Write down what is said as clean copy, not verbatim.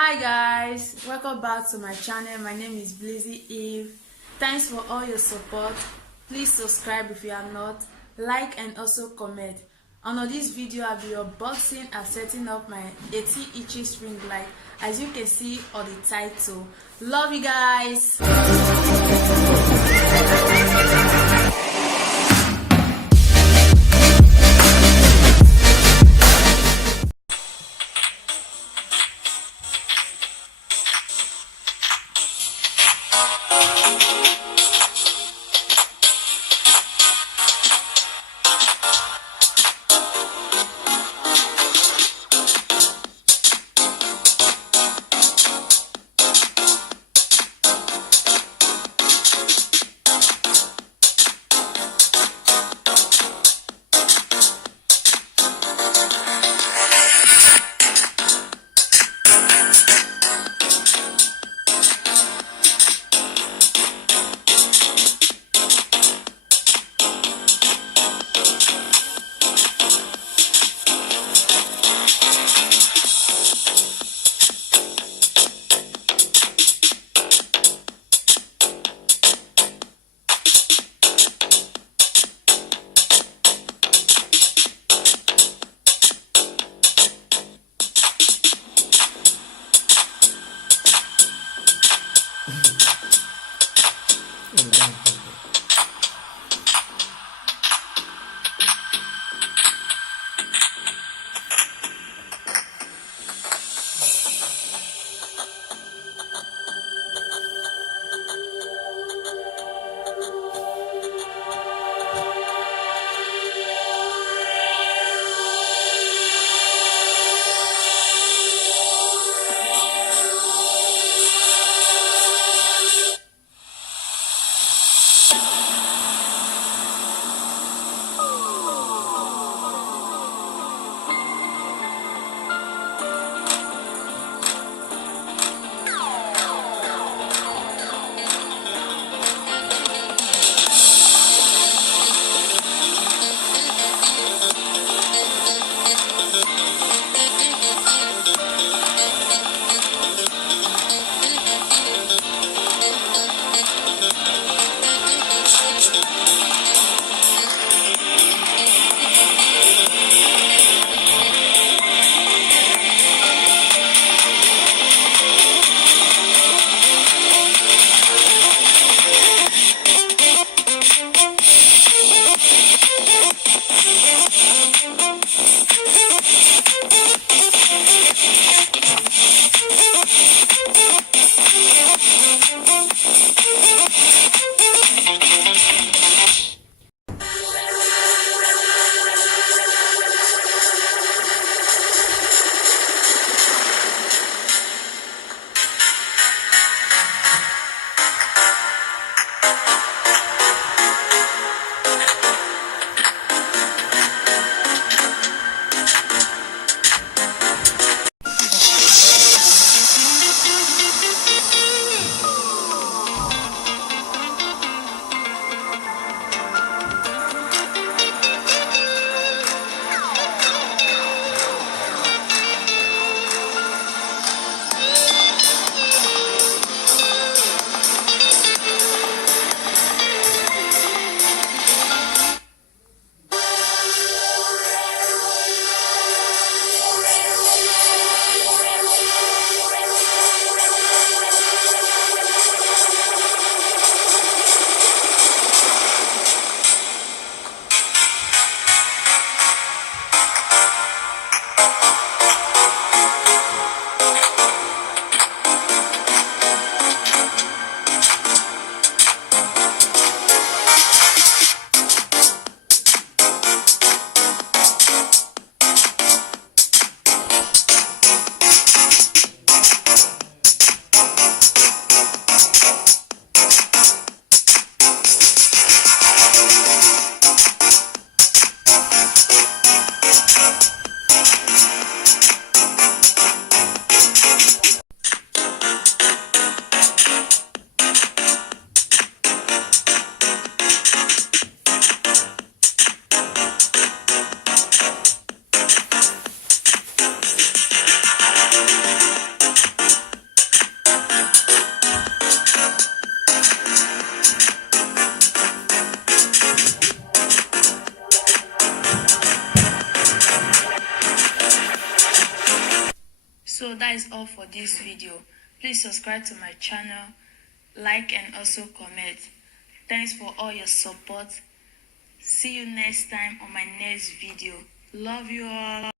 Hi guys, welcome back to my channel. My name is Blizzy Eve. Thanks for all your support. Please subscribe if you are not, like and also comment. And on this video I'll be unboxing and setting up my 18 inches ring light, as you can see on the title. Love you guys. that is all for this video. Please subscribe to my channel, like and also comment. Thanks for all your support. See you next time on my next video. Love you all.